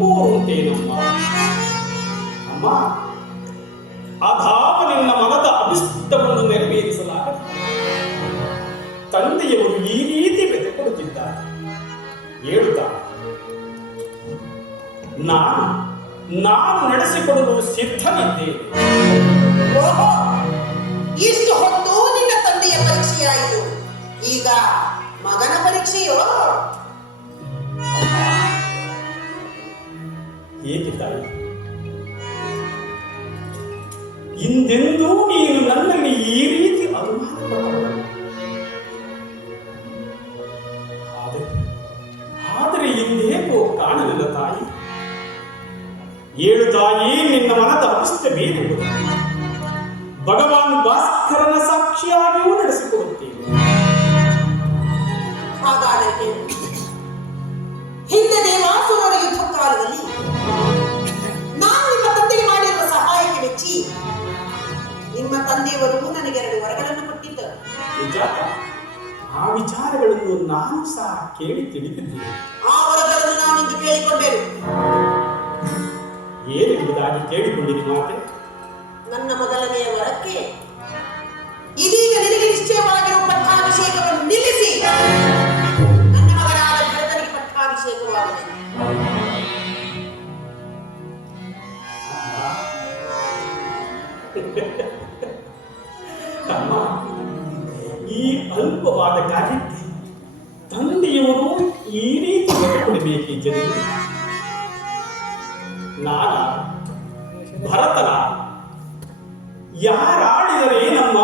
ಭಾಷೆಗೂ ಅಮ್ಮ ಅಮ್ಮ ಅಧಾವ ನಿನ್ನ ಮನದ ಅಭಿಷ್ಟವನ್ನು ನೆರವೇರಿಸಲಾಗ ತಂದೆಯವರು ಈ ರೀತಿ ಬೆಲೆ ಕೊಡುತ್ತಿದ್ದಾರೆ ನಾನು ನಾನು ನಡೆಸಿಕೊಡಲು ಸಿದ್ಧನಿದ್ದೇನೆ. ಇಷ್ಟು ಹೊತ್ತು ನಿನ್ನ ತಂದೆಯ ಪರೀಕ್ಷೆಯಾಯಿತು. ಈಗ ಮಗನ ಪರೀಕ್ಷೆಯೋ? ಏಕೆ ತಾಯಿ ಹಿಂದೆಂದೂ ನೀನು ನನ್ನಲ್ಲಿ ಈ ರೀತಿ ಅನುಮಾನ. ಆದರೆ ಆದರೆ ಹಿಂದೇಕೋ ಕಾಣಲಿಲ್ಲ ತಾಯಿ ಏಳು ತಾಯಿ ನಿನ್ನ ಮನದ ಬೇರೆ ಭಗವಾನ್ ಭಾಸ್ಕರನ ಸಾಕ್ಷಿಯಾಗಿಯೂ ನಡೆಸಿಕೊಡುತ್ತೇನೆ ಹಾಗಾದರೆ. ಹಿಂದೆ ದೇವಾಸುರರ ಯುದ್ಧ ಕಾಲದಲ್ಲಿ ನಿಮ್ಮ ತಂದೆಯವರು ನನಗೆ ಎರಡು ವರಗಳನ್ನು ಕೊಟ್ಟಿದ್ದರು ಆ ವಿಚಾರಗಳನ್ನು ನಾನು ಸಹ ಕೇಳಿ ತಿಳಿದಿದ್ದೇನೆ. ಆ ವರಗಳನ್ನು ನಾನಿಂದು ಕೇಳಿಕೊಂಡೆನು. ಏನೆಂಬುದಾಗಿ ಕೇಳಿಕೊಂಡಿರಿ ಮಾತೆ? ನನ್ನ ಮೊದಲನೆಯ ವರಕ್ಕೆ ಇದೀಗ ನಿನಗೆ ನಿಶ್ಚಯವಾಗಿರುವ ಪಟ್ಟಾಭಿಷೇಕವನ್ನು ನಿಲ್ಲಿಸಿ. ನನ್ನ ಮಗನಾದ ಭರತನಿಗೆ ಪಟ್ಟಾಭಿಷೇಕವಾಗಬೇಕು ತಮ್ಮ ಈ ಅಲ್ಪವಾದ ಕಾರ್ಯಕ್ಕೆ ತಂದೆಯವರು ಈ ರೀತಿ ಕೊಡಬೇಕೇ ಜನರಿಗೆ ನಾನ ಭರತನ ಯಾರಾಡಿದರೆ ನಮ್ಮ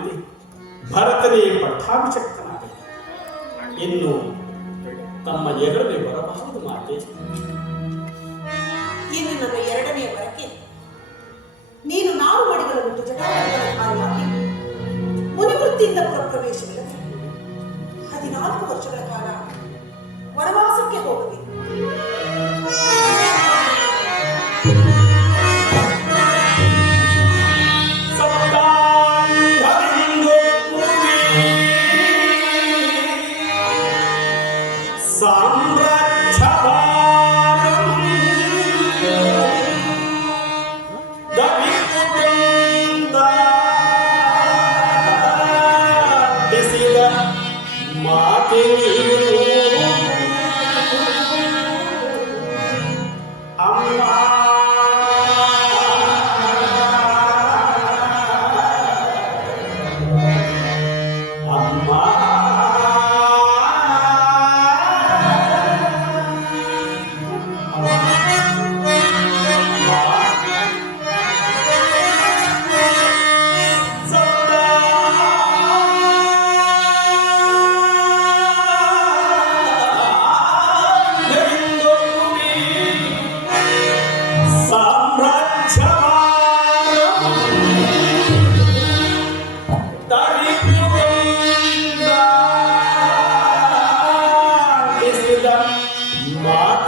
ಮಾತಿನಂತೆ ಭರತನೇ ಪಟ್ಟಾಭಿಷಕ್ತನಾಗಲಿ ಇನ್ನು ತಮ್ಮ ಎರಡನೇ ಬರಬಾರದು ಮಾತೆ. ಇನ್ನು ನನ್ನ ಎರಡನೇ ವರಕ್ಕೆ, ನೀನು ನಾವು ಮಡಿಗಳನ್ನು ಬಿಟ್ಟು ಜಟಾಧಾರಿಯಾಗಿ ಮುನಿವೃತ್ತಿಯಿಂದ ಪುರಪ್ರವೇಶವಿಲ್ಲದೆ ಹದಿನಾಲ್ಕು ವರ್ಷಗಳ ಕಾಲ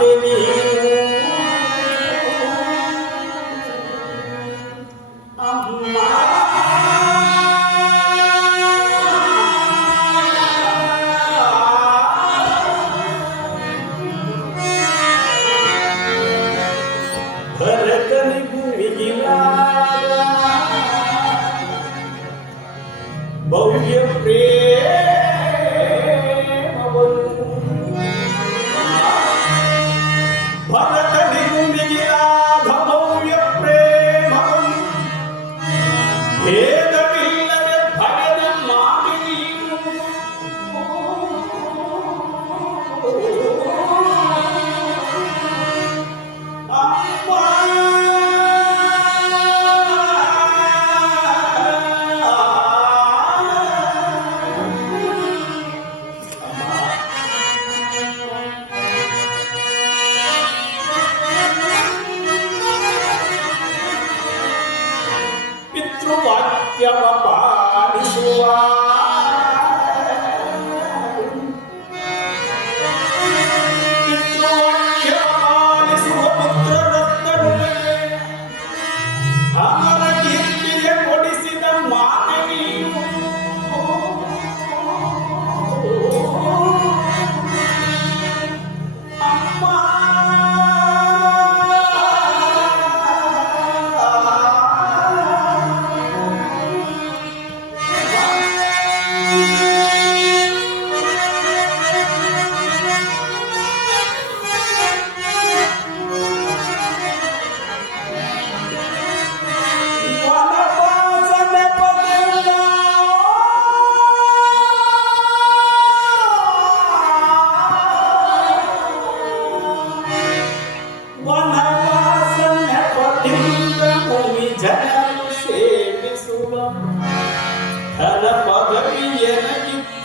ಮಾತೆ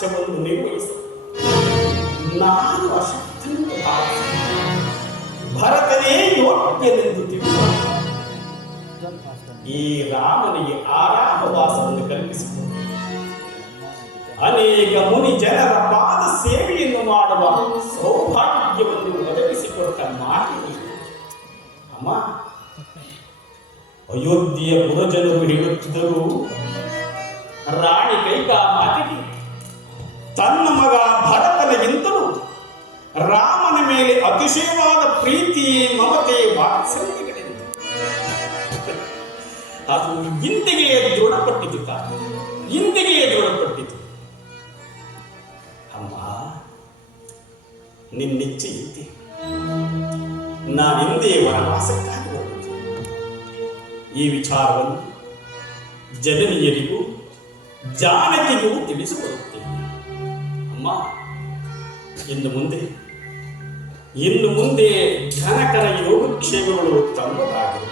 ಸಾಮ್ರಾಜ್ಯವನ್ನು ನಿರ್ವಹಿಸಿ ನಾನು ಅಶಕ್ತನೆಂದು ಭಾವಿಸಿ. ಭರತನೇ ಯೋಗ್ಯನೆಂದು ತಿಳಿದು ಈ ರಾಮನಿಗೆ ಆರಾಮವಾಸವನ್ನು ಕಲ್ಪಿಸಿಕೊಂಡು ಅನೇಕ ಮುನಿ ಜನರ ಪಾದ ಸೇವೆಯನ್ನು ಮಾಡುವ ಸೌಭಾಗ್ಯವನ್ನು ಒದಗಿಸಿಕೊಟ್ಟ ಮಾತಿ ಅಮ್ಮ, ಅಯೋಧ್ಯೆಯ ಪುರಜನರು ಹೇಳುತ್ತಿದ್ದರು, ರಾಣಿ ಕೈಕಾ ಮಾತಿಗೆ ತನ್ನ ಮಗ ಭರತನಿಗಿಂತಲೂ ರಾಮನ ಮೇಲೆ ಅತಿಶಯವಾದ ಪ್ರೀತಿ, ಮಮತೆ ವಾತ್ಸಲ್ಯಗಳಿಂದ ಅದು ಇಂದಿಗೆ ದೃಢಪಟ್ಟಿತು ತಾನು ಇಂದಿಗೆ ದೃಢಪಟ್ಟಿತು ಅಮ್ಮ ನಿನ್ನಿಚ್ಛೆಯಿದ್ದೆ ನಾನೆಂದೇ ವನವಾಸಕ್ಕಾಗಿ ಬರುವುದು ಈ ವಿಚಾರವನ್ನು ಜನನಿಯರಿಗೂ ಜಾನಕಿಗೂ ತಿಳಿಸಿಕೊಡುತ್ತೇನೆ. ಅಮ್ಮ ಇನ್ನು ಮುಂದೆ ಇನ್ನು ಮುಂದೆ ಘನಕರ ಯೋಗಕ್ಷೇಮಗಳು ತಮ್ಮದಾಗಿವೆ